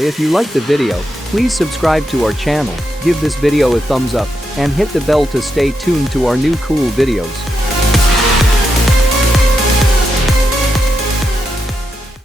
If you like the video, please subscribe to our channel, give this video a thumbs up, and hit the bell to stay tuned to our new cool videos.